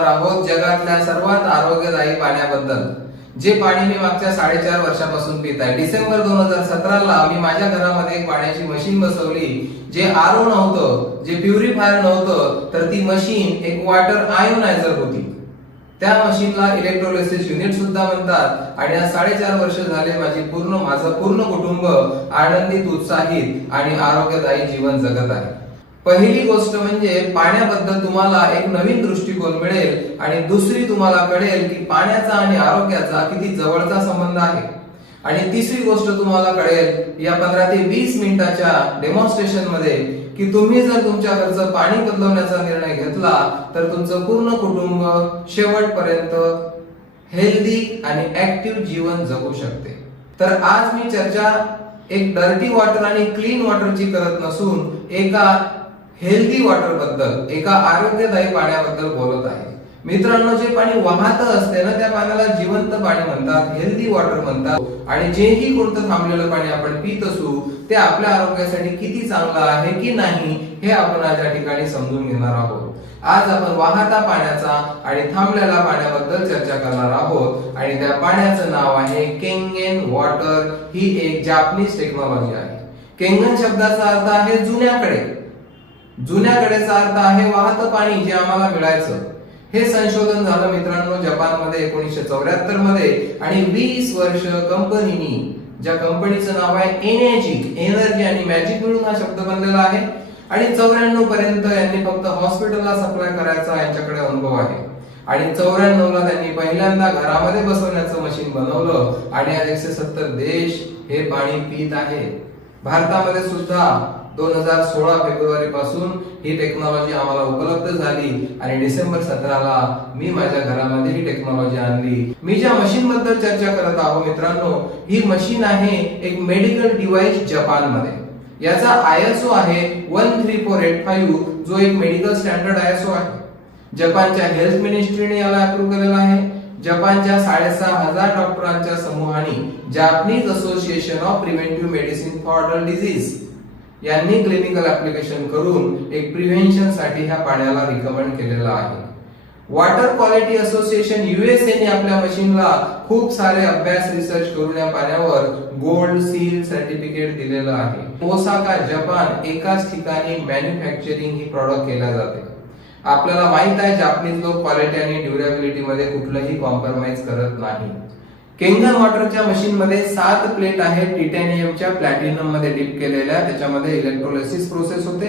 बोलणार आहोत जगातल्या सर्वात आरोग्यदायी पाण्याबद्दल, जे पाणी मी मागच्या 4.5 वर्षापासून पित आहे। डिसेंबर 2017ला मी माझ्या घरामध्ये एक पाण्याची मशीन बसवली, जे आरओ नव्हतं, जे प्युरिफायर नव्हतं, तर ती मशीन एक वॉटर आयोनायझर होती। त्या मशीनला इलेक्ट्रोलिसिस युनिट सुद्धा म्हणतात। आणि आज 4.5 वर्ष झाले माझं पूर्ण कुटुंब आनंदित, उत्साहित आणि आरोग्यदायी जीवन जगत आहे। पहिली गोष्ट म्हणजे पाण्याबद्दल तुम्हाला एक नवीन दृष्टिकोन मिळेल आणि दुसरी तुम्हाला कळेल की पाण्याचा आणि आरोग्याचा किती जवळचा संबंध आहे। आणि तिसरी गोष्ट तुम्हाला कळेल या 15 ते 20 मिनिटाच्या डेमॉन्स्ट्रेशन मध्ये की तुम्ही जर तुमच्या घरचं पाणी बदलवण्याचा निर्णय घेतला तर तुमचं पूर्ण कुटुंब शेवटपर्यंत हेल्दी आणि ऍक्टिव्ह जीवन जगू शकते। तर आज मी चर्चा एक डर्टी वॉटर आणि क्लीन वॉटरची करत नसून एका हेल्दी वॉटर बद्दल, एका आरोग्यदायी पाण्याबद्दल बोलत आहे। मित्रांनो, जे पाणी वाहत असते ना त्या पाण्याला जिवंत पाणी म्हणतात, हेल्दी वॉटर म्हणतात। आणि जेही कोणतं थांबलेलं पाणी आपण पित असू ते आपल्या आरोग्यासाठी किती चांगलं आहे की नाही हे आपण आज या ठिकाणी समजून घेणार आहोत। आज आपण वाहत्या पाण्याचा आणि थांबलेल्या पाण्याबद्दल चर्चा करणार आहोत आणि त्या पाण्याचं नाव आहे केंगेन वॉटर। ही एक जापनीज टेक्नॉलॉजी आहे। केंगन शब्दाचा अर्थ आहे जुन्याकडे, जुन्याकडेचा अर्थ आहे वाहतं पाणी जे आम्हाला मिळायचं। हे संशोधन झालं मित्रांनो जपानमध्ये 1974 मध्ये आणि 20 वर्ष कंपनीनी, ज्या कंपनीचं नाव आहे एनर्जी आणि मॅजिक मिळून हा शब्द बनलेला आहे। आणि 94 पर्यंत यांनी फक्त हॉस्पिटलला सप्लाय करायचा यांच्याकडे अनुभव आहे। आणि 94ला त्यांनी पहिल्यांदा घरामध्ये बसवण्याचं मशीन बनवलं आणि आज 170 देश हे पाणी पित आहेत। भारतामध्ये सुद्धा 2016 फेब्रुवारी पासून ही टेक्नॉलॉजी आम्हाला उपलब्ध झाली आणि डिसेंबर 17ला मी माझ्या घरामध्ये ही टेक्नॉलॉजी आणली। मी ज्या मशीन बद्दल चर्चा करत आहोत मित्रांनो, ही मशीन आहे एक मेडिकल डिव्हाइस जपानमध्ये। याचा आयएसओ आहे 13485, जो एक मेडिकल स्टँडर्ड आयएसओ आहे। जपानच्या हेल्थ मिनिस्ट्रीने याला अप्रूव्ह केलेला आहे। जपानच्या 6,500 डॉक्टरांच्या समूहाने Japanese association of preventive medicine for adult disease यांनी क्लिनिकल ऍप्लिकेशन करून एक प्रिव्हेंशन साठी ह्या पाण्याला रिकमेंड केलेला आहे। वॉटर क्वालिटी असोसिएशन यूएसए ने आपल्या मशीनला खूप सारे अभ्यास रिसर्च करून या पाण्यावर गोल्ड सील सर्टिफिकेट दिलेलं आहे। ओसाका जपान एकाच ठिकाणी मॅन्युफॅक्चरिंग ही प्रॉडक्ट केल्या जाते। आपल्याला माहित आहे जापनीज लोक क्वालिटी आणि ड्युरेबिलिटी मध्ये कुठलंही कॉम्प्रोमाइज करत नाही। केंगन वॉटरच्या मशीन मध्ये 7 प्लेट आहेत टायटॅनियमच्या प्लॅटिनम मध्ये डिप केलेल्या, त्याच्यामध्ये इलेक्ट्रोलिसिस प्रोसेस होते।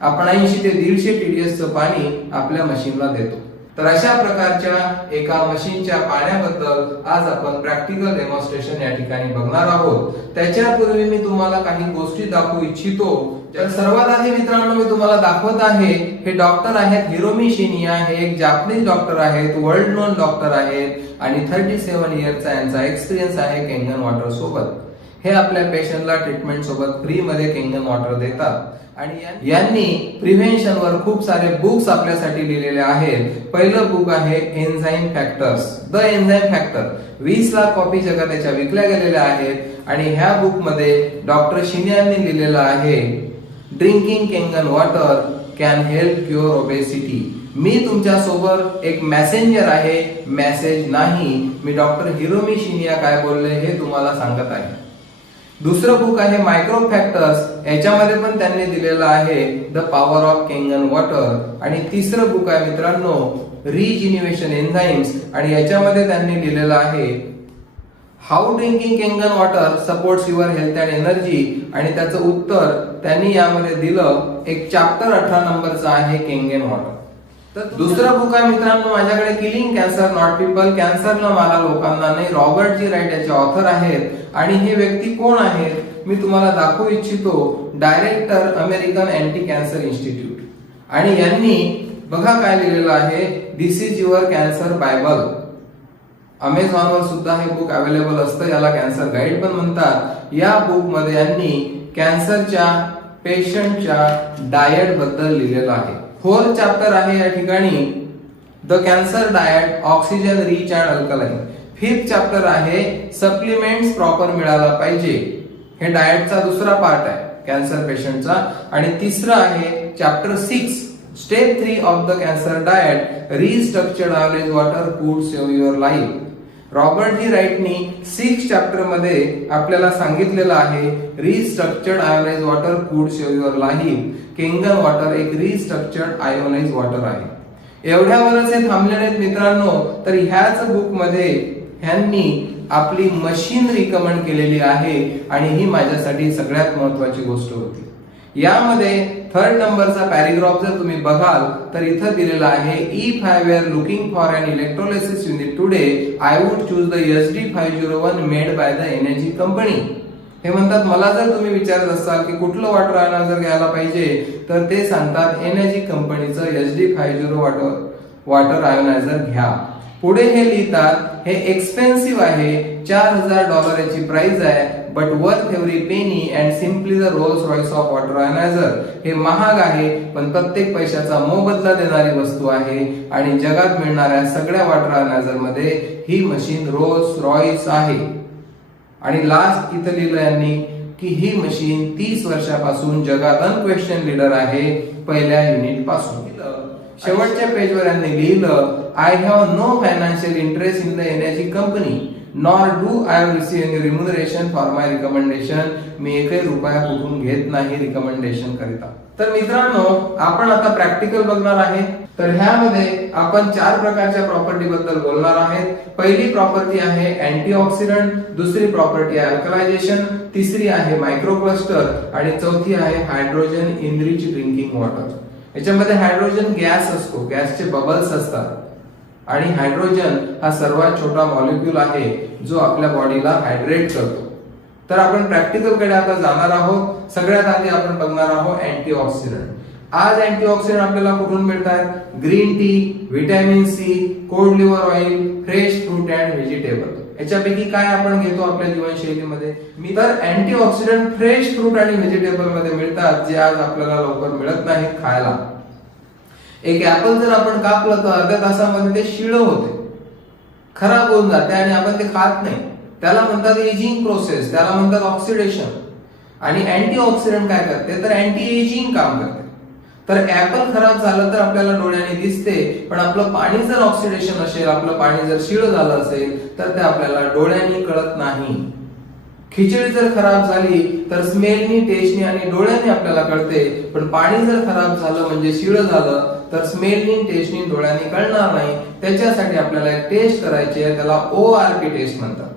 आपण 80 ते 150 TDS चं पाणी आपल्या मशीनला देतो। तर अशा प्रकारच्या एका मशीनच्या पाण्याबद्दल आज आपण प्रॅक्टिकल डेमॉन्स्ट्रेशन या ठिकाणी बघणार आहोत। त्याच्यापूर्वी मी तुम्हाला काही गोष्टी दाखवू इच्छितो। तर सर्वात आधी मित्रांनो मी तुम्हाला दाखवत आहे, हे डॉक्टर आहेत हिरोमी शिनिया। हे एक जापनीज डॉक्टर आहेत, वर्ल्ड नोन डॉक्टर आहेत आणि 37 इयर्सचा यांचा एक्सपिरियन्स आहे केंगन वॉटर सोबत। हे आपल्या पेशंटला ट्रीटमेंट सोबत फ्री मध्ये केंगन वॉटर देतात आणि यांनी प्रिव्हेंशन वर खूप सारे बुक्स आपल्यासाठी लिहिलेले आहेत। पहिलं बुक आहे enzyme factors, the enzyme factor. 20 lakh copy जगात विकल्या गेलेल्या आहेत। आणि ह्या बुक मध्ये डॉक्टर शिनियांनी लिहिलेलं आहे, drinking Kangen water can help cure obesity. मी तुमच्या सोबत एक मेसेंजर आहे, मेसेज नाही। मी डॉक्टर हिरोमी शिनिया काय बोलले हे तुम्हाला सांगत आहे। दुसरं बुक आहे मायक्रो फॅक्टर्स, याच्यामध्ये पण त्यांनी दिलेलं आहे the power of Kangen water. आणि तिसरं बुक आहे मित्रांनो रिजिन्युएशन एन्झाइम्स आणि याच्यामध्ये त्यांनी लिहिलेलं आहे how drinking Kangen water supports your health and energy. आणि त्याचं उत्तर त्यांनी यामध्ये दिलं, एक चॅप्टर 18 नंबरचा आहे केंगन वॉटर। तर दुसरं बुक आहे मित्रांनो माझ्याकडे killing cancer not people, cancer न मारा लोकांना नाही। रॉबर्ट जी राईट याचे ऑथर आहेत। आणि हे व्यक्ती कोण आहेत मी तुम्हाला दाखवू इच्छितो, director American anti cancer institute. आणि यांनी बघा काय लिहिलेलं आहे, this is your cancer bible. Amazon वर सुद्धा हे बुक अवेलेबल असतं, याला कॅन्सर गाईड पण म्हणतात। या बुक मध्ये यांनी कॅन्सरच्या पेशंटच्या डाएट बद्दल लिहिलेलं आहे। 4th चॅप्टर आहे या ठिकाणी the cancer diet oxygen rich and alkaline. 5th chapter आहे सप्लिमेंट्स प्रॉपर मिळाला पाहिजे। हे डाएटचा दुसरा पार्ट आहे कॅन्सर पेशंटचा। आणि तिसरं आहे chapter 6 Step 3 of the cancer diet, restructured ionized water could save your life. Robert G राईटनी 6 चॅप्टर मध्ये आपल्याला सांगितलेलं आहे restructured ionise water could save your life. Kangen water एक रिस्ट्रक्चर्ड आयोनाइज वॉटर आहे. एवढ्यावरच हे थांबले नाहीत मित्रांनो, तर ह्याच बुक मध्ये ह्यांनी आपली मशीन रिकमेंड केलेली आहे आणि ही माझ्यासाठी सगळ्यात महत्त्वाची गोष्ट होती. यामध्ये 3rd नंबरचा पॅराग्राफ जर तुम्ही बघाल तर इथं दिलेला आहे if I were looking for an electrolysis unit today I would choose the SD501 made by the energy company. हे म्हणतात मला जर तुम्ही विचारत असाल की कुठलं वॉटर आयनायझर घ्यायला पाहिजे तर ते सांगतात एनर्जी कंपनीचं SD501 वॉटर आयनायझर घ्या. पुढे हे लिहितात हे एक्सपेन्सिव्ह आहे, $4000 याची प्राइस आहे, but worth every penny and simply the Rolls Royce of water ioniser. हे महाग आहे पण प्रत्येक पैशाचा मोबदला देणारी वस्तू आहे आणि जगात मिळणाऱ्या सगळ्या वॉटर आयनायझर मध्ये ही मशीन रोल्स रॉयस आहे. आणि लास्ट इथं लिहिलं यांनी की ही मशीन 30 वर्षापासून जगात अनक्वेश्चन लीडर आहे पहिल्या युनिट पासून. शेवटच्या पेजवर यांनी लिहिलं I have no financial interest in the energy company nor do I receive any remuneration for my recommendation. मी एकही रुपया कुठून घेत नाही रिकमेंडेशन करिता. तर मित्रांनो आपण आता प्रॅक्टिकल बघणार आहे. तर ह्यामध्ये आपण 4 प्रकारच्या प्रॉपर्टी बद्दल बोलणार आहेत. पहिली प्रॉपर्टी आहे अँटीऑक्सिडंट, दुसरी प्रॉपर्टी आहे अल्कलायझेशन, तिसरी आहे मायक्रोक्लस्टर आणि चौथी आहे हायड्रोजन इनरिच ड्रिंकिंग वॉटर. याच्यामध्ये हायड्रोजन गॅस असतो, गॅसचे बबल्स असतात आणि हायड्रोजन हा सर्वात छोटा मॉलिक्यूल आहे जो आपल्या बॉडीला हायड्रेट करतो. तर आपण प्रॅक्टिकल कडे आता जाणार आहोत. सगळ्यात आधी आपण बघणार आहोत अँटीऑक्सिडंट. आज अँटीऑक्सिडंट आपल्याला कुठून मिळतात? Green tea, vitamin C, cold liver oil, fresh fruit and vegetable. याच्यापैकी काय आपण घेतो आपल्या जीवनशैलीमध्ये? मी तर अँटीऑक्सिडंट फ्रेश फ्रूट आणि व्हेजिटेबल मध्ये मिळतात जे आज आपल्याला लवकर मिळत नाहीत खायला. एक ऍपल जर आपण कापलं तर अर्ध्या तासामध्ये ते शिळ होते, खराब होऊन जाते आणि आपण ते खात नाही. त्याला म्हणतात एजिंग प्रोसेस, त्याला म्हणतात ऑक्सिडेशन. आणि अँटीऑक्सिडंट काय करते तर अँटी एजिंग काम करते. तर ऍपल खराब झालं तर आपल्याला डोळ्याने दिसते, पण आपलं पाणी जर ऑक्सिडेशन असेल, आपलं पाणी जर शिळ झालं असेल तर ते आपल्याला डोळ्याने कळत नाही. खिचडी जर खराब झाली तर स्मेलनी, टेस्टनी आणि डोळ्याने आपल्याला कळते, पण पाणी जर खराब झालं म्हणजे शिळ झालं तर स्मेलनी, टेस्टनी, डोळ्याने कळणार नाही. त्याच्यासाठी आपल्याला एक टेस्ट करायची आहे, त्याला ORP टेस्ट म्हणतात.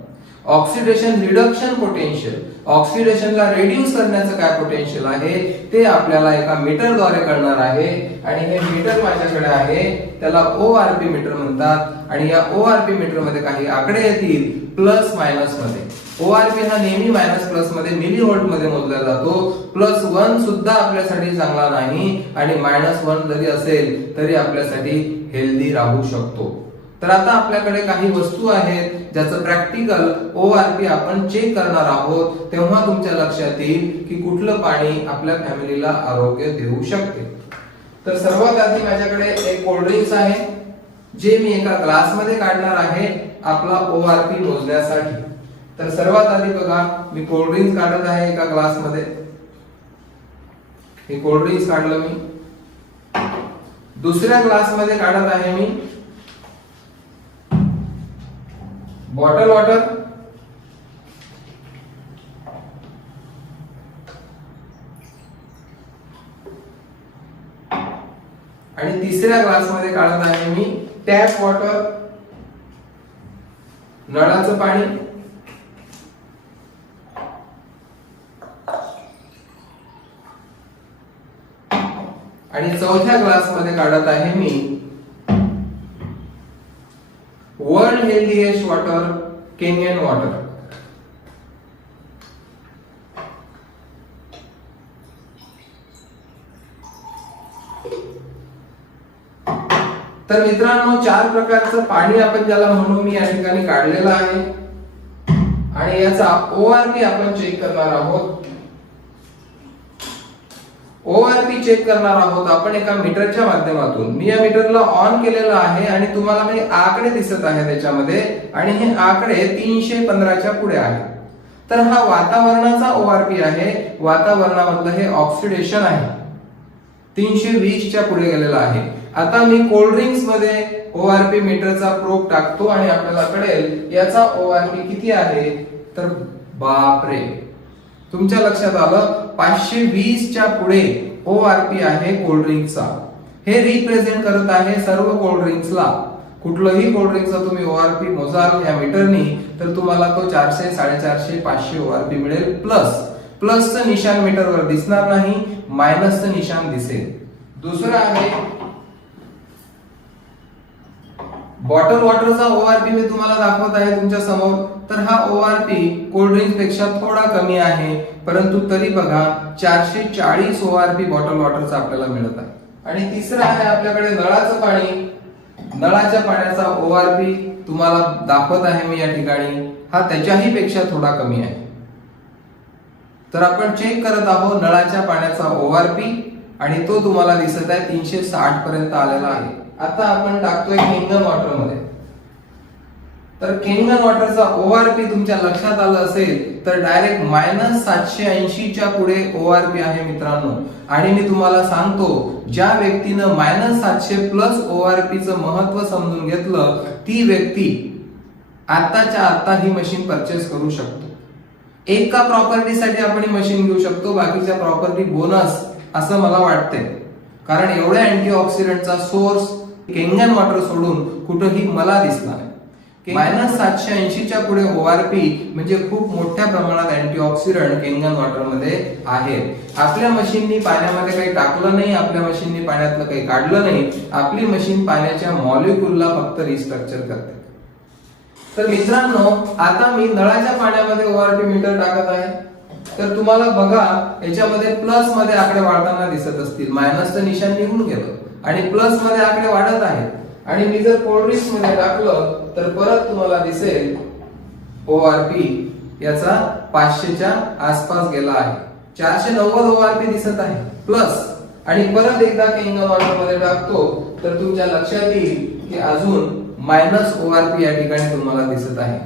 Oxidation reduction potential. ऑक्सिडेशनला रिड्यूस करण्याचं काय पोटेन्शियल आहे ते आपल्याला एका मीटरद्वारे कळणार आहे आणि हे मीटर माझ्याकडे आहे, त्याला ORP मीटर म्हणतात. आणि या ORP मीटर मध्ये काही आकडे येतील प्लस मायनस मध्ये. ORP हा नेहमी मायनस प्लस मध्ये मिली व्होल्ट मध्ये मोजला जातो. +1 सुद्धा आपल्यासाठी चांगला नाही आणि -1 जरी असेल तरी आपल्यासाठी हेल्दी राहू शकतो. तर आता आपल्याकडे काही वस्तू आहेत ज्याचं प्रॅक्टिकल ORP आपण चेक करणार आहोत. तेव्हा तुमच्या लक्षात येईल की कुठलं पाणी आपल्या फॅमिलीला आरोग्य देऊ शकते. तर सर्वात आधी माझ्याकडे एक कोल्ड ड्रिंक्स आहे जे मी एका ग्लास मध्ये काढणार आहे आपला ORP मोजण्यासाठी. तर सर्वात आधी बघा मी कोल्ड ड्रिंक्स काढत आहे एका ग्लास मध्ये. हे कोल्ड ड्रिंक्स काढलं मी. दुसऱ्या ग्लास मध्ये काढत आहे मी बॉटल वॉटर. आणि तिसऱ्या ग्लास मध्ये काढत आहे मी टॅप वॉटर, नळाचं पाणी. आणि चौथ्या ग्लास मध्ये काढत आहे मी world healthiest water, Kangen water. तर मित्रांनो 4 प्रकारचं पाणी आपण ज्याला म्हणू मी या ठिकाणी काढलेलं आहे आणि याचा ORP आपण चेक करणार आहोत. ORP चेक करणार आहोत आपण एका मीटरच्या माध्यमातून. मी या मीटरला ऑन केलेलं आहे आणि तुम्हाला काही आकडे दिसत आहे त्याच्यामध्ये आणि हे आकडे 315च्या पुढे आहेत. तर हा वातावरणाचा ORP आहे, वातावरणामधलं हे ऑक्सिडेशन आहे. 320 च्या पुढे गेलेला आहे. आता मी कोल्ड ड्रिंक्स मध्ये ORP मीटरचा प्रोब टाकतो आणि आपल्याला कळेल याचा ORP किती आहे. तर बापरे, तुमच्या लक्षात आलं 520 च्या पुढे ORP आहे कोल्ड ड्रिंकचा. हे रिप्रेझेंट करत आहे सर्व कोल्ड ड्रिंक्सला. कुठलंही कोल्ड ड्रिंकचा तुम्ही ORP मोजाल या मीटरनी तर तुम्हाला तो 400, 450, 500 ORP मिळेल. प्लसचं निशाण मीटरवर दिसणार नाही, मायनसचं निशाण दिसेल. दुसरं आहे बॉटल वॉटरचा ORP मी तुम्हाला दाखवत आहे तुमच्या समोर. तर हा ORP कोल्ड ड्रिंक्स पेक्षा थोडा कमी आहे, परंतु तरी बघा 440 ORP बॉटल वॉटरचा आपल्याला मिळत आहे. आणि तिसरं आहे आपल्याकडे नळाचं पाणी. नळाच्या पाण्याचा ORP तुम्हाला दाखवत आहे मी या ठिकाणी, हा त्याच्याही पेक्षा थोडा कमी आहे. तर आपण चेक करत आहोत नळाच्या पाण्याचा ORP आणि तो तुम्हाला दिसत आहे 360 पर्यंत आलेला आहे. आता आपण टाकतोय केंगन वॉटर मध्ये. तर केंगन वॉटरचा ORP तुमच्या लक्षात आलं असेल तर डायरेक्ट -780 च्या पुढे ORP आहे मित्रांनो. आणि मी तुम्हाला सांगतो ज्या व्यक्तीनं -700 प्लस ORP चं महत्व समजून घेतलं ती व्यक्ती आताच्या आता ही मशीन परचेस करू शकतो. एका प्रॉपर्टीसाठी आपण ही मशीन घेऊ शकतो, बाकीच्या प्रॉपर्टी बोनस असं मला वाटतंय. कारण एवढ्या अँटीऑक्सिडंटचा सोर्स केंगन वॉटर सोडून कुठेही मला दिसला नाही. -780 च्या पुढे ORP म्हणजे खूप मोठ्या प्रमाणात अँटीऑक्सिडंट केंगन वॉटर मध्ये आहे. आपल्या मशीननी पाण्यामध्ये काही टाकलं नाही, आपल्या मशीननी पाण्यातलं काही काढलं नाही. आपली मशीन पाण्याच्या मॉलिक्यूलला फक्त रिस्ट्रक्चर करते. तर मित्रांनो, आता मी नळाच्या पाण्यामध्ये ORP मीटर टाकत आहे. तर तुम्हाला बघा याच्यामध्ये प्लस मध्ये आकडे वाढताना दिसत असतील. मायनसचं निशाण निघून गेलं आणि प्लस मध्ये आकडे वाढत आहेत. आणि मी जर कोल्ड ड्रिंक्स मध्ये टाकलं तर परत तुम्हाला दिसेल ORP याचा 500 च्या आसपास गेला आहे. 490 ORP दिसत आहे प्लस. आणि परत एकदा केंगन वॉटर मध्ये टाकतो तर तुमच्या लक्षात येईल की अजून -ORP या ठिकाणी तुम्हाला दिसत आहे.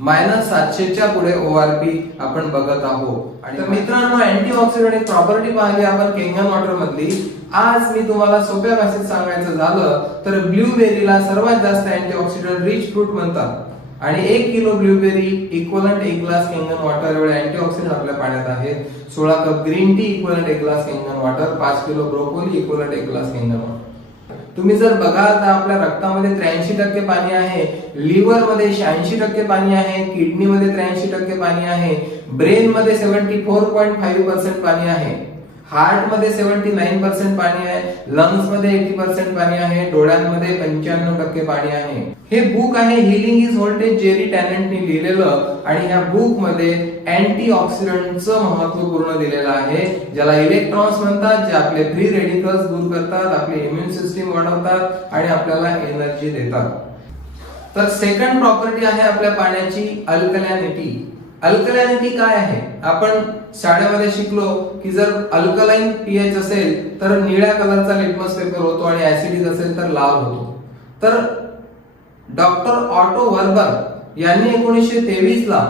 -700 च्या पुढे ORP आपण बघत आहोत. आणि मित्रांनो, अँटीऑक्सिडंट एक प्रॉपर्टी पाहिली आपण केंगन वॉटर मधली. आज मी तुम्हाला सोप्या भाषेत सांगायचं झालं तर ब्लूबेरीला सर्वात जास्त अँटीऑक्सिडंट रिच फ्रूट म्हणतात. आणि 1 kilo blueberry equivalent 1 glass Kangen water एवढे अँटीऑक्सिडंट आपल्या पाण्यात आहेत. 16 cup green tea equivalent 1 glass Kangen water, 5 kilo broccoli equivalent 1 glass Kangen water. तुम्ही जर बघाल तर आपल्या रक्तामध्ये 83% पाणी आहे, लिव्हर मध्ये 86% पाणी आहे, किडनी मध्ये 83% पाणी आहे, ब्रेन मध्ये 74.5% पाणी आहे, हार्ट मध्ये 79% पाणी आहे, लंग्स मध्ये 80% पाणी आहे, डोळ्यांमध्ये 95% पाणी आहे. हे बुक आहे हिलिंग इज व्होल्टेज जेरी टॅनंटनी लिहिलेलं. आणि ह्या बुक मध्ये अँटीऑक्सिडंटचं महत्व पूर्ण दिलेलं आहे, ज्याला इलेक्ट्रॉन्स म्हणतात, जे आपले फ्री रेडिकल्स दूर करतात, आपली इम्युन सिस्टीम वाढवतात आणि आपल्याला एनर्जी देतात. तर सेकंड प्रॉपर्टी आहे आपल्या पाण्याची अल्कलॅनिटी. अल्कलॅनिटी काय आहे? आपण शाळेमध्ये शिकलो की जर अल्कलाइन pH असेल तर निळ्या कलरचा लिटमस पेपर होतो आणि ऍसिडिक असेल तर लाल होतो. तर डॉक्टर ऑटो वर्बर यांनी 1923 ला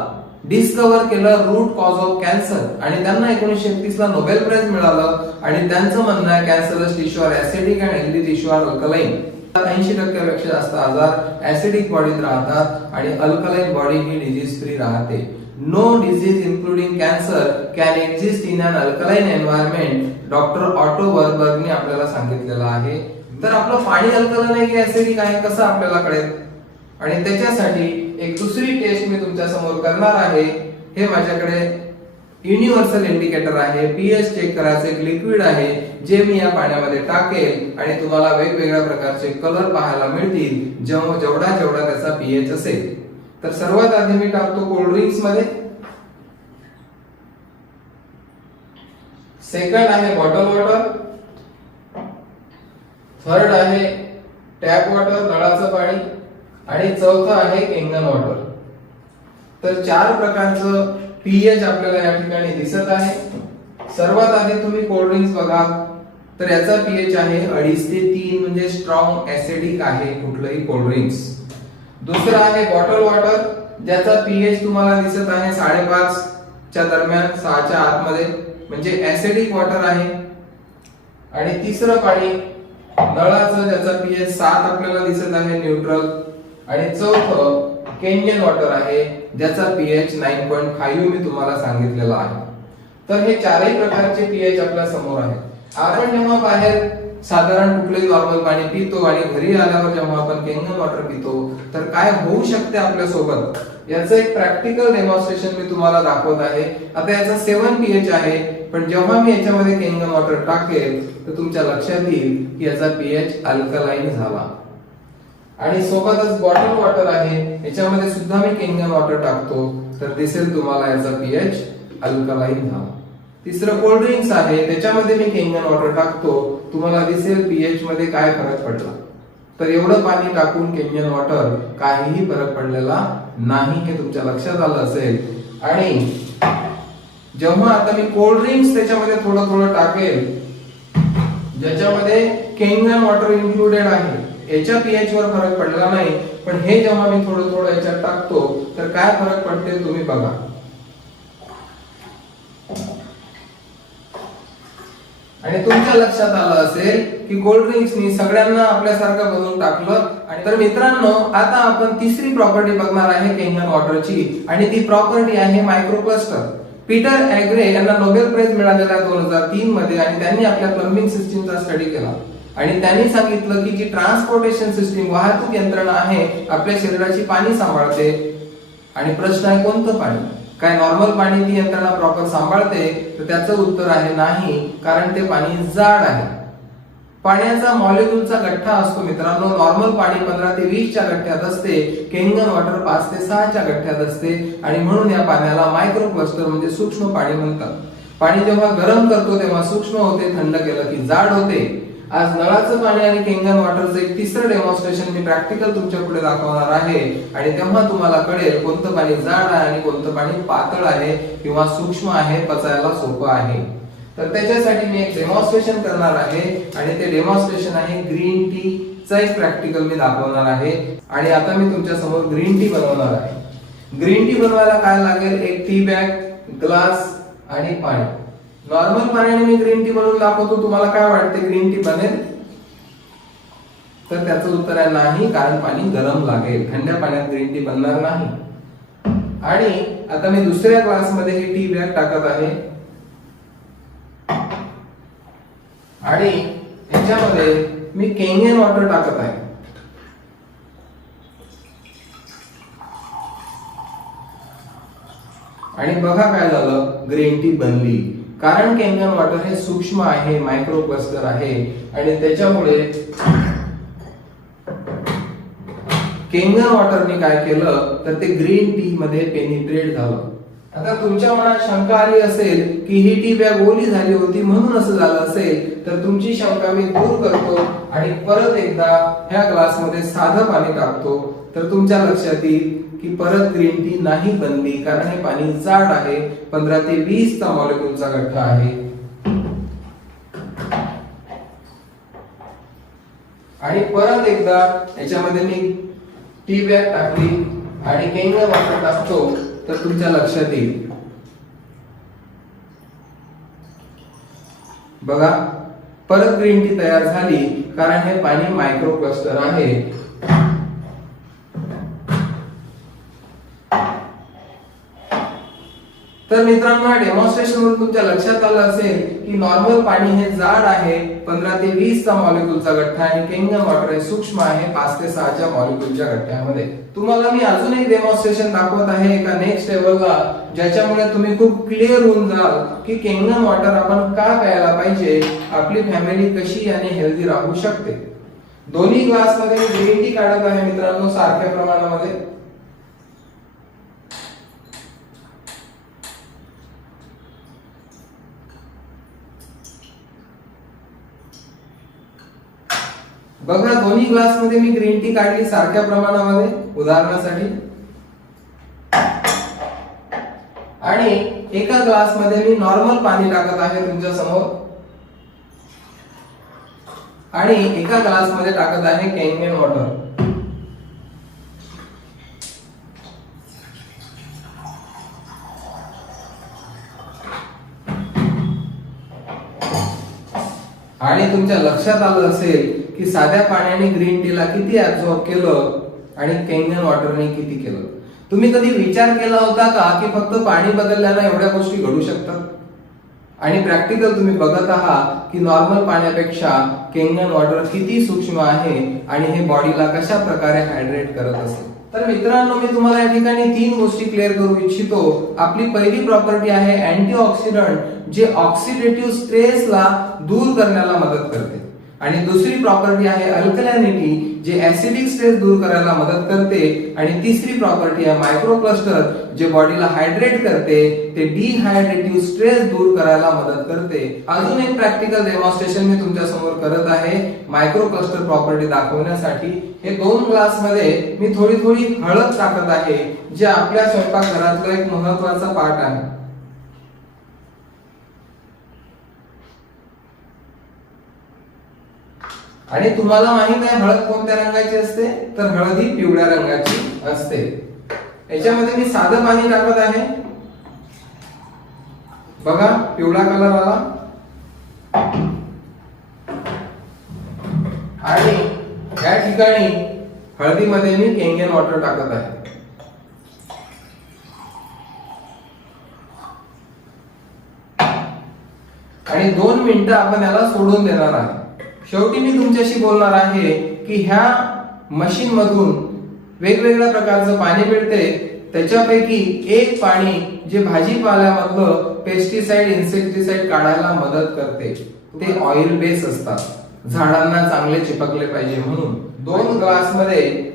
डिस्कव्हर केलं रूट कॉज ऑफ कॅन्सर आणि त्यांना 1931 ला नोबेल प्राइज मिळालं. आणि त्यांचं म्हणणं आहे cancerous tissue are acidic and healthy tissue are alkaline. 80% पेक्षा जास्त आजार ऍसिडिक बॉडीत राहतात आणि अल्कलाइन बॉडी ही डिजीज फ्री राहते. No disease including cancer can exist in an alkaline environment. Doctor Otto वर्बर्गने आपल्याला सांगितलेलं आहे. तर आपलं पाणी अल्कलाइन आहे की ऍसिडिक आहे कसं आपल्याला कळेल? आणि त्याच्यासाठी एक दुसरी टेस्ट मी तुमच्या समोर करणार आहे. हे माझ्याकडे युनिव्हर्सल इंडिकेटर आहे, pH चेक करायचं एक लिक्विड आहे जे मी या पाण्यामध्ये टाकेल आणि तुम्हाला वेगवेगळ्या प्रकारचे कलर पाहायला मिळतील जेवढा त्याचा pH असेल. तर सर्वात आधी मी टाकतो कोल्ड ड्रिंक्स मध्ये. सेकंड आहे बॉटल वॉटर. थर्ड आहे टॅप वॉटर, नळाचं पाणी. आणि चौथं आहे केंगन वॉटर. तर 4 प्रकारचं pH आपल्याला या ठिकाणी दिसत आहे. सर्वात आधी तुम्ही कोल्ड ड्रिंक्स बघा तर याचा pH आहे 2.5 ते 3 म्हणजे स्ट्रॉंग ऍसिडिक आहे कुठलंही कोल्ड ड्रिंक्स. दुसरा आहे बॉटल वॉटर ज्याचा pH तुम्हाला दिसत आहे 5.5 च्या दरम्यान, 6 च्या आतमध्ये म्हणजे ऍसिडिक वॉटर आहे. आणि तिसरं पाणी नळाचं, ज्याचा पीएच 7 आपल्याला दिसत आहे, न्यूट्रल. आणि चौथं केनियन वॉटर आहे, ज्याचा पीएच 9.5 मी तुम्हाला सांगितलेला आहे. तर हे चारही प्रकारचे पीएच आपल्या समोर आहेत. आपण जेव्हा बाहेर साधारण कुठलेही नॉर्मल पाणी पितो आणि घरी आल्यावर जेव्हा आपण केनियन वॉटर पितो तर काय होऊ शकते आपल्या सोबत, याचं एक प्रॅक्टिकल डेमॉन्स्ट्रेशन मी तुम्हाला दाखवत आहे. आता याचा 7 पीएच आहे, पण जेव्हा मी याच्यामध्ये केनियन वॉटर टाकेल तर तुमच्या लक्षात येईल की याचा पीएच अल्कलाइन झाला. आणि सोबतच बॉटल वॉटर आहे, याच्यामध्ये सुद्धा मी केनियन वॉटर टाकतो तर दिसेल तुम्हाला याचा पीएच अल्कलाइन झाला. तिसरं कोल्ड ड्रिंक्स आहे, त्याच्यामध्ये मी केनियन वॉटर टाकतो, तुम्हाला दिसेल पीएच मध्ये काय फरक पडला. तर एवढं पाणी टाकून केनियन वॉटर काहीही फरक पडलेला नाही, हे तुमच्या लक्षात आलं असेल. आणि जेव्हा आता मी कोल्ड ड्रिंक्स त्याच्यामध्ये थोडं थोडं टाकेल, ज्याच्यामध्ये केनियन वॉटर इन्क्लुडेड आहे, याच्या पीएच वर फरक पडला नाही, पण हे जेव्हा मी थोडं थोडं याच्यात टाकतो तर काय फरक पडते तुम्ही बघा. आणि तुमच्या लक्षात आलं असेल की कोल्ड ड्रिंक्सनी सगळ्यांना आपल्यासारखं बनवून टाकलं. आणि तर मित्रांनो, आता आपण तिसरी प्रॉपर्टी बघणार आहे केनियन वॉटरची, आणि ती प्रॉपर्टी आहे मायक्रोक्लस्टर. पीटर ॲग्रे यांना नोबेल प्राइज मिळालेला 2003 मध्ये, आणि त्यांनी आपल्या प्लंबिंग सिस्टीमचा स्टडी केला. आणि त्यांनी सांगितलं की जी ट्रान्सपोर्टेशन सिस्टीम, वाहतूक यंत्रणा आहे, आपल्या शरीराची पाणी सांभाळते. आणि प्रश्न आहे कोणतं पाणी? काय नॉर्मल पाणी ती यंत्रणा प्रॉपर सांभाळते? तर त्याचं उत्तर आहे नाही, कारण ते पाणी जाड आहे. पाण्याचा मॉलिक्यूलचा गठ्ठा असतो मित्रांनो. नॉर्मल पाणी 15 ते 20 च्या गठ्ठ्यात असते, केनियन वॉटर 5 ते 6 च्या गठ्ठ्यात असते, आणि म्हणून या पाण्याला मायक्रोक्लस्टर म्हणजे सूक्ष्म पाणी म्हणतात. पाणी जेव्हा गरम करतो तेव्हा सूक्ष्म होते, थंड केलं की जाड होते. आज नळाचं पाणी आणि केनियन वॉटरचं एक तिसरं डेमॉन्स्ट्रेशन मी प्रॅक्टिकल तुमच्या पुढे दाखवणार आहे, आणि तेव्हा तुम्हाला कळेल कोणतं पाणी जाड आहे आणि कोणतं पाणी पातळ आहे किंवा सूक्ष्म आहे, पचायला सोपं आहे. तर त्याच्यासाठी मी एक डेमॉन्स्ट्रेशन करणार आहे, आणि ते डेमॉन्स्ट्रेशन आहे ग्रीन टी चा एक प्रॅक्टिकल मी दाखवणार आहे. आणि आता मी तुमच्या समोर ग्रीन टी बनवणार आहे. ग्रीन टी बनवायला काय लागेल? एक टी बॅग, ग्लास आणि पाणी. नॉर्मल पाण्याने मी ग्रीन टी बनवून दाखवतो, तुम्हाला काय वाटते ग्रीन टी बनेल? तर त्याचं उत्तर आहे नाही, कारण पाणी गरम लागेल. थंड्या पाण्यात ग्रीन टी बनणार नाही. आणि आता मी दुसऱ्या ग्लास मध्ये ही टी बॅग टाकत आहे, आणि याच्यामध्ये मी केनियन वॉटर टाकत आहे. आणि बघा काय झालं, ग्रीन टी बनली. कारण केनियन वॉटर हे सूक्ष्म आहे, मायक्रोक्लस्टर आहे, आणि त्याच्यामुळे केनियन वॉटरने काय केलं तर ते ग्रीन टी मध्ये पेनिट्रेट झालं. आता तुमच्या मनात शंका आली असेल की ही टी बॅग ओली झाली होती म्हणून असं झालं असेल, तर तुमची शंका मी दूर करतो आणि परत एकदा ह्या ग्लास मध्ये साधं पाणी टाकतो, तर तुमच्या लक्षात येईल की परत ग्रीन टी नाही बनली, कारण हे पाणी जाड आहे, 15 ते 20 चा मॉलिक्यूलचा गठ्ठा आहे. आणि परत एकदा याच्यामध्ये मी टी बॅग टाकली आणि केनियन वॉटर टाकतो, तर तुमच्या लक्षात येईल. बघा, परत ग्रीन टी तयार झाली, कारण हे पाणी मायक्रोक्लस्टर आहे. तर मित्रांनो, डेमॉन्स्ट्रेशन वरून तुमच्या लक्षात आलं असेल की नॉर्मल पाणी हे जाड आहे, 15 ते 20 चा मॉलिक्यूलचा गठ्ठा, आणि केनियन वॉटर हे सूक्ष्म आहे, 5 ते 6 च्या मॉलिक्यूलच्या गठ्ठ्यामध्ये. तुम्हाला मी अजून एक डेमॉन्स्ट्रेशन दाखवत आहे एका नेक्स्ट लेवलला, ज्याच्यामुळे तुम्ही खूप क्लिअर होऊन जाल की केनियन वॉटर आपण का प्यायला पाहिजे, आपली फॅमिली कशी आणि हेल्दी राहू शकते. दोन्ही ग्लास मध्ये मी ग्रीन टी काढत आहे मित्रांनो, सारख्या प्रमाणामध्ये. बघा, दोन्ही ग्लास मध्ये मी ग्रीन टी काढली सारख्या प्रमाणामध्ये उदाहरणासाठी, आणि एका ग्लास मध्ये मी नॉर्मल पाणी टाकत आहे तुमच्या समोर, आणि एका ग्लास मध्ये टाकत आहे केनियन वॉटर. आणि आणि तुमच्या लक्षात आलं असेल की साध्या पाण्याने ग्रीन टीला किती ऍब्सॉर्ब केलं आणि केंगन वॉटरने किती केलं. तुम्ही कधी विचार केला होता का की फक्त पाणी बदलल्यानं एवढ्या गोष्टी घडू शकतात? आणि प्रॅक्टिकल तुम्ही बघत आहात की नॉर्मल पाण्यापेक्षा केंगन वॉटर किती सूक्ष्म आहे आणि हे बॉडीला कशा प्रकारे हायड्रेट करत असेल. तर मित्रांनो, मी तुम्हाला या ठिकाणी 3 गोष्टी क्लिअर करू इच्छितो. आपली पहिली प्रॉपर्टी आहे अँटीऑक्सिडंट, जे ऑक्सिडेटिव्ह स्ट्रेसला दूर करण्याला मदत करते. आणि दुसरी प्रॉपर्टी आहे अल्कलॅनिटी, जे ऍसिडिक स्ट्रेस दूर करायला मदत करते. आणि तिसरी प्रॉपर्टी आहे मायक्रोक्लस्टर, जे बॉडीला हायड्रेट करते, ते डिहायड्रेटिव्ह स्ट्रेस दूर करायला मदत करते. अजून एक प्रॅक्टिकल डेमॉन्स्ट्रेशन मी तुमच्या समोर करत आहे मायक्रोक्लस्टर प्रॉपर्टी दाखवण्यासाठी. हे 2 ग्लास मध्ये मी थोडी थोडी हळद टाकत आहे, जे आपल्या स्वयंपाकघरातला एक महत्त्वाचा पार्ट आहे. आणि तुम्हाला माहित आहे हळद कोणत्या रंगाची असते? तर हळद ही पिवळ्या रंगाची असते. याच्यामध्ये मी साधं पाणी टाकत आहे. बघा, पिवळा कलर आला. आणि या ठिकाणी हळदीमध्ये मी केंगन वॉटर टाकत आहे. आणि 2 मिनिटं आपण याला सोडून देणार आहे. शेवटी मी तुमच्याशी बोलणार आहे की ह्या मशीन मधून वेगवेगळ्या प्रकारचं पाणी मिळते. त्याच्यापैकी एक पाणी जे भाजीपाल्यामधलं पेस्टिसाइड इन्सेक्टिसाइड काढायला मदत करते, ते ऑइल बेस असतात. झाडांना चांगले चिपकले पाहिजे म्हणून 2 ग्लास मध्ये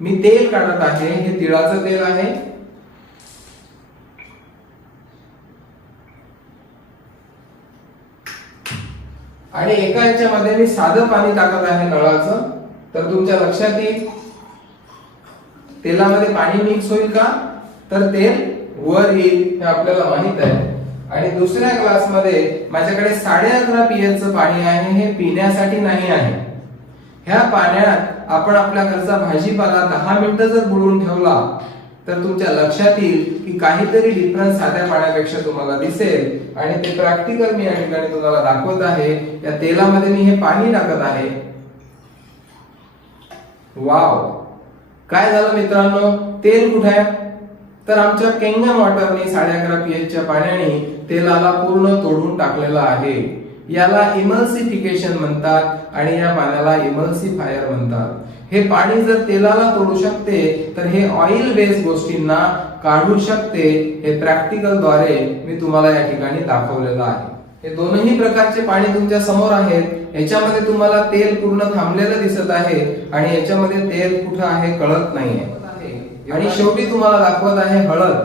मी तेल काढत आहे. हे तिळाचं तेल आहे. आणि एका याच्यामध्ये मी साधं पाणी टाकत आहे नळाचं. तर तुमच्या लक्षात येईल तेलामध्ये पाणी मिक्स होईल का? तर तेल वर येईल, हे आपल्याला माहित आहे. आणि दुसऱ्या ग्लास मध्ये माझ्याकडे 11.5 pH चं पाणी आहे. हे पिण्यासाठी नाही आहे. ह्या पाण्यात आपण आपल्या घरचा भाजीपाला 10 मिनिटं जर बुडवून ठेवला तर तुमच्या लक्षात येईल की काहीतरी डिफरन्स साध्या पाण्यापेक्षा तुम्हाला दिसेल. आणि ते प्रॅक्टिकल मी या ठिकाणी तुम्हाला दाखवत आहे. या तेलामध्ये मी हे पाणी टाकत आहे. वाव, काय झालं मित्रांनो? तेल कुठे आहे? तर आमच्या केंगन वॉटरने 11.5 pH च्या पाण्याने तेलाला पूर्ण तोडून टाकलेलं आहे. याला इमल्सिफिकेशन म्हणतात आणि या पाण्याला इमल्सिफायर म्हणतात. हे पाणी जर तेलाला तोडू शकते तर हे ऑइल बेस्ड गोष्टींना काढू शकते. हे प्रॅक्टिकल द्वारे मी तुम्हाला या ठिकाणी दाखवलेलं आहे. हे दोनही प्रकारचे पाणी तुमच्या समोर आहेत. याच्यामध्ये तुम्हाला तेल पूर्ण थांबलेलं दिसत आहे आणि याच्यामध्ये तेल कुठं आहे कळत नाहीये. आणि शेवटी तुम्हाला दाखवत आहे हळद.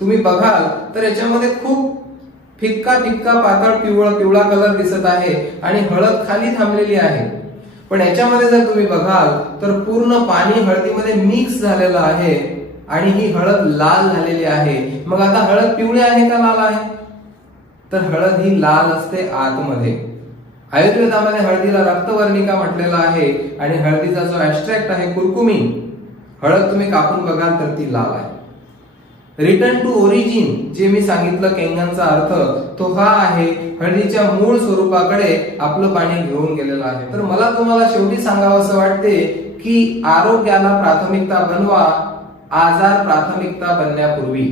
तुम्ही बघाल तर याच्यामध्ये खूप फिक्का फिक्का पातळ पिवळा कलर दिसत आहे आणि हळद खाली थांबलेली आहे. पण याच्यामध्ये जर तुम्ही बघाल तर पूर्ण पाणी हळदीमध्ये मिक्स झालेलं आहे आणि ही हळद लाल झालेली आहे. मग आता हळद पिवळी आहे का लाल आहे? तर हळद ही लाल असते आतमध्ये. आयुर्वेदामध्ये हळदीला रक्तवर्णिका म्हटलेलं आहे आणि हळदीचा जो ऍब्स्ट्रॅक्ट आहे कुरकुमीन, हळद तुम्ही कापून बघाल तर ती लाल आहे. रिटर्न टू ओरिजिन जे मी सांगितलं केंगनचा अर्थ तो हा आहे, हळदीच्या मूळ स्वरूपाकडे आपलं पाणी घेऊन गेलेलं आहे. तर मला तुम्हाला शेवटी सांगावं असं वाटते की आरोग्याला प्राथमिकता बनवा, आजार प्राथमिकता बनण्यापूर्वी.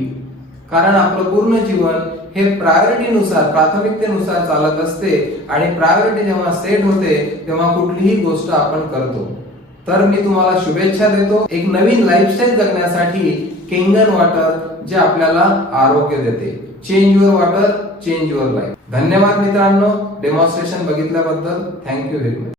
कारण आपलं पूर्ण जीवन हे प्रायोरिटीनुसार प्राथमिकतेनुसार चालत असते आणि प्रायोरिटी जेव्हा सेट होते तेव्हा कुठलीही गोष्ट आपण करतो. तर मी तुम्हाला शुभेच्छा देतो एक नवीन लाईफस्टाईल जगण्यासाठी. केंगन वॉटर जे आपल्याला आरोग्य देते. Change your water, change your life. धन्यवाद मित्रांनो, डेमॉन्स्ट्रेशन बघितल्याबद्दल. Thank you very much.